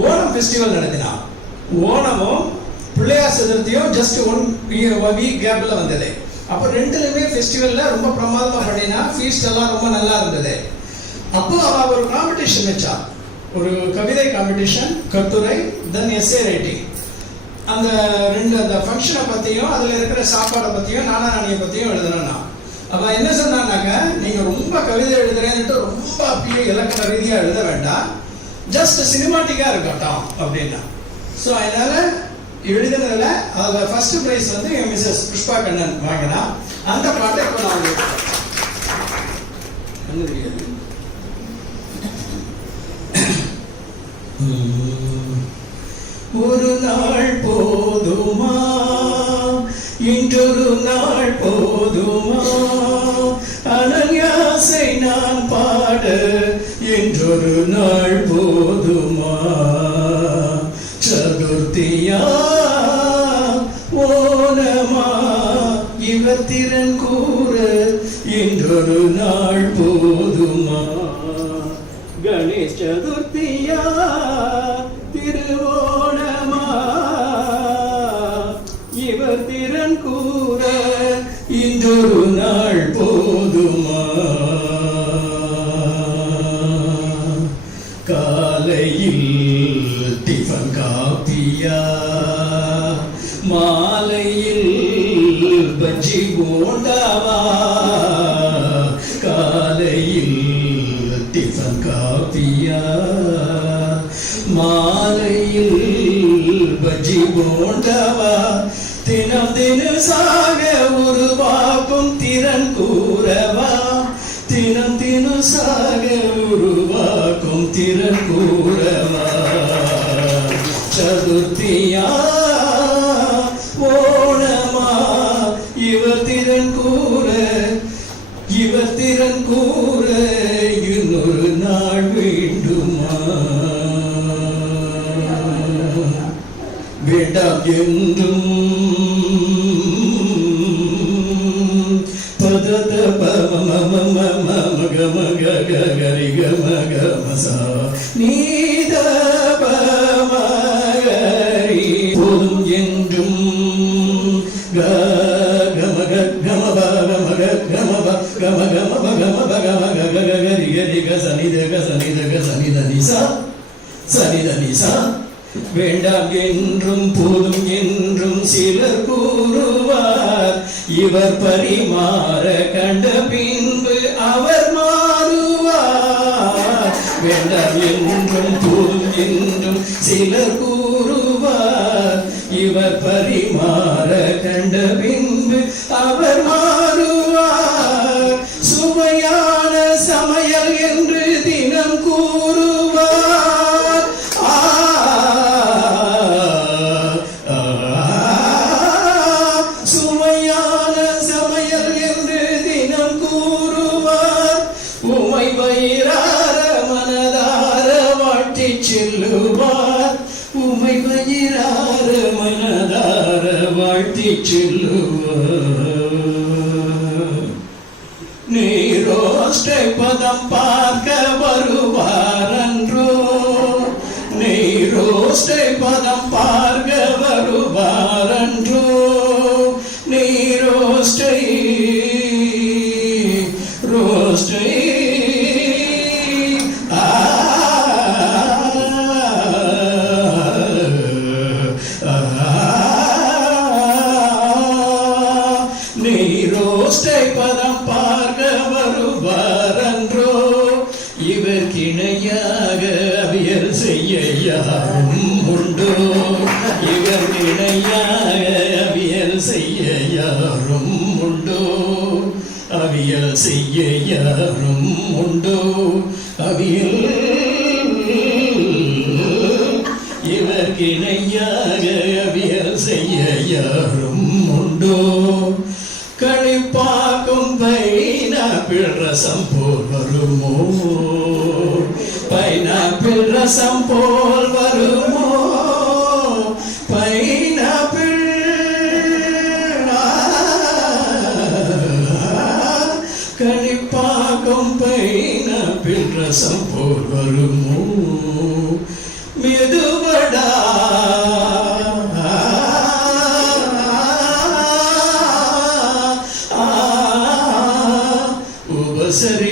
Onam festival நடத்தினான். ஓணமும் பிள்ளையார் சதுர்த்தியும் ஜஸ்ட் 1 வீக் கேப்ல வந்தது. அப்போ ரெண்டுலையுமே ஃபெஸ்டிவல்ல ரொம்ப பிரமாதமா பண்ணினா, ஃபீஸ்ட் எல்லாம் ரொம்ப நல்லா இருந்தது. அப்போ அவ ஒரு காம்படிஷன் வச்சா, ஒரு கவிதை காம்படிஷன், கட்டுரை, தென் எஸ்ஏ ரைட்டிங். அந்த அந்த ஃபங்க்ஷனை பத்தியும் அதுல இருக்கிற சாப்பாடை பத்தியும் நானாணியை பத்தியும் எழுதுனா. அவ என்ன சொன்னாங்க, நீங்க ரொம்ப கவிதை எழுதுறேன்னுட்டு ரொம்ப அப்படியே இலக்கண ரீதியா எழுத வேண்டாம், ஜஸ்ட் சினிமாட்டிக்கா இருக்கட்டும் அப்படின்னா. ஸோ அதனால எழுதுனதுல அதில் ஃபர்ஸ்ட் பிரைஸ் வந்து மிஸ்ஸஸ் புஷ்பா கண்ணன் வாங்கினா. அந்த பாட்டை இப்போ நான் தெரியாது. ஒரு நாள் போதுமா, இன்றொரு நாள் போதுமா, அனன்யாசை நான் பாட என்றொரு நாள் போதுமா, சதுர்த்தியா ஓணமா இவர் திறன் கூற என்றொரு நாள் போதுமா, கணேஷ் சதுர்த்தியா திருவோணமா இவர் திறன் கூற இன்றொரு நாள் போதுமா, காலையில் டிஃபன் காப்பியா, மாலையில் பஜ்ஜி போண்டாவா, காலையில் டிஃபன் காப்பியா, மாலையில் பஜ்ஜி போண்டாவா, தினம் தினசாக உருவாக்கும் திறன் கூறவா, தினம் தினசாக உருவாக்கும் திறன் கூறவா, சதுர்த்தியா ஓணமா இவர் திறன் கூற, இவர் திறன் கூற இன்னொரு நாள் வேண்டுமா, வேண்டாம் என்றும் பதத மக மக கரி கம கமசா நீத மகரி போதும் என்றும் கம கம மக கம கம கம கம கம கரி கரி கசனித கசனித கசனித நிசா சனித நிசா, வேண்டாம் என்றும் போதும் என்றும் சிலர் கூறுவார், இவர் பரிமாற கண்ட பின்பு அவர் மாறுவார், வேண்டாம் என்றும் போதும் என்றும் சிலர் கூறுவார், இவர் பரிமாற கண்ட பின்பு அவர் மாறுவார், சுவையான சமையல் என்று தினம் கூறுவார், சுவையான சமையல் என்று தினம் கூறுவார், உமை வயிறார மனதார வாழ்த்தி செல்லுவார், உமை வயிறார மனதார வாழ்த்தி செல்லுவார், நீரோஷ்டை பதம் பார்க்க வருவார் அன்றோ, நீரோஷ்டை பதம் பார்க்க வருவார் அன்றோ, நீரோஷ்டை ரோஷ்டை நீரோஷ்டை பதம் பார்க்க வருவார் அன்றோ, இவர் கிணையாக அவியல் செய்ய யாரும் உண்டோ, இவர் கிணையாக அவியல் செய்ய யாரும் உண்டோ, அவியல் செய்ய யாரும் உண்டோ, அவியல் இவர் கிணையாக அவியல் செய்ய யாரும் உண்டோ, கழிப்பாக்கும் பைனாப்பிள் ரசம் போல் வருமோ, பைனாப்பிள் ரசம் போல் வருமோ, பைனாப்பிள் கழிப்பாக்கும் பைனாப்பிள் ரசம் போல் வருமோ, மெது அவசரி